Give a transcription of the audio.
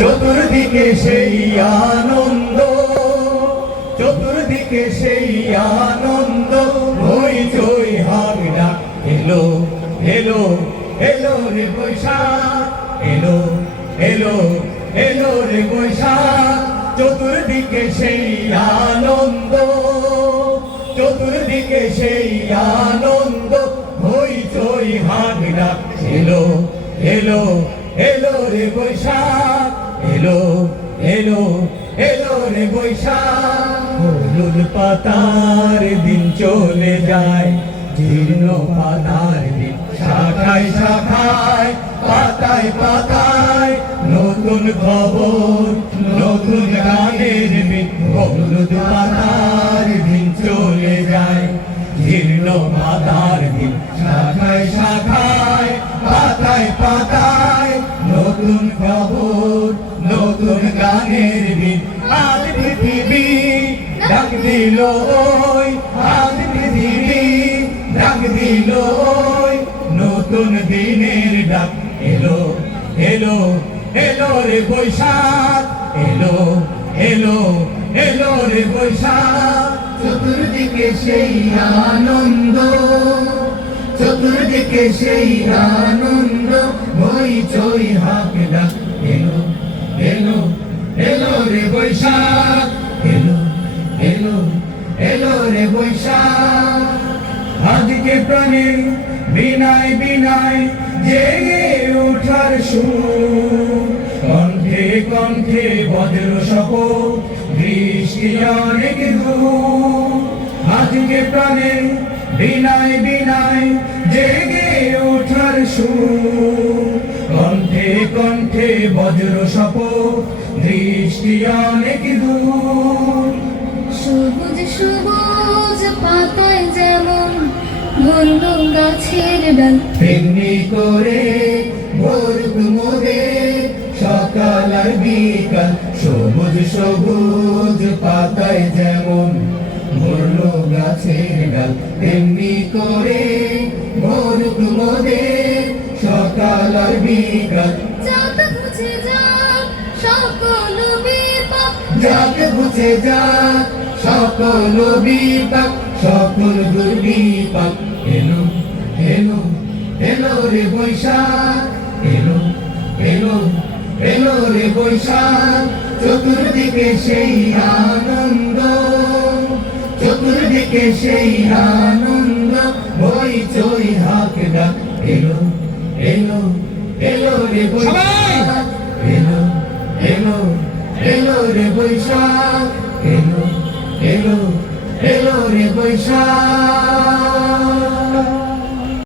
চতুর্দিকে সেই আনন্দ, চতুর্দিকে সেই আনন্দ, হইচই হাগডা এলো এলো এলো রে বৈশাখ, এলো এলো এলো রে বৈশাখ। চতুর্দিকে সেই আনন্দ, চতুর্দিকে সেই আনন্দ, হইচই হাগডা এলো এলো এলো রে বৈশাখ, এলো এলো এলো রে বৈশাখ। হলুদ পাতার দিন চলে যায়, জীর্ণ পাতার দিন শাখায় শাখায়, পাতায় পাতায় নতুন খবর, নতুন গানের দিন। হলুদ পাতার দিন চলে যায়, জীর্ণ পাতার দিন শাখায় শাখায়, পাতায় পাতায় নতুন খবর, নতুন গানের দিন। আজ পৃথিবী ডাক দিল ওই, আজ পৃথিবী ডাক দিল ওই, নতুন দিনের ডাক এলো এলো এলো রে বৈশাখ, এলো এলো এলো রে বৈশাখ। চতুর্দিকে সেই আনন্দ, চতুর্দিকে সেই আনন্দ, হইচই হাগডা এলো এলো এলো রে বৈশাখ, এলো এলো এলো রে বৈশাখ। আজকে প্রাণে বিনায় বিনায় জেগে ওঠার সুর, কণ্ঠে কণ্ঠে বজ্র শপথ, বৃষ্টি অনেক দূর। আজকে প্রাণে বিনায় বিনায় জেগে ওঠার সুর, কণ্ঠে কণ্ঠে বজ্র শপথ, বৃষ্টি অনেক দূর। সবুজ সবুজ পাতায় যেমন ভরল গাছের ডাল, তেমনি করে ভোরক মোদের সকাল আর বিকাল। সবুজ সবুজ পাতায় যেমন ভরল গাছের ডাল, তেমনি করে ভোরক মোদের সকাল আর বিকাল। যাক বুঝে যাক সকল বিপাক, যাক বুঝে যাক সকল বিপাক, সকল দুর্বিপাক। এলো এলো এলো রে বৈশাখ, এলো এলো এলো রে বৈশাখ। চতুর্দিকে সেই আনন্দ, চতুর্দিকে সেই আনন্দ, হইচই হাগডা এলো এলো এলো রে বৈশাখ, এলো এলো এলো রে বৈশাখ, এলো এলো এলো রে বৈশাখ।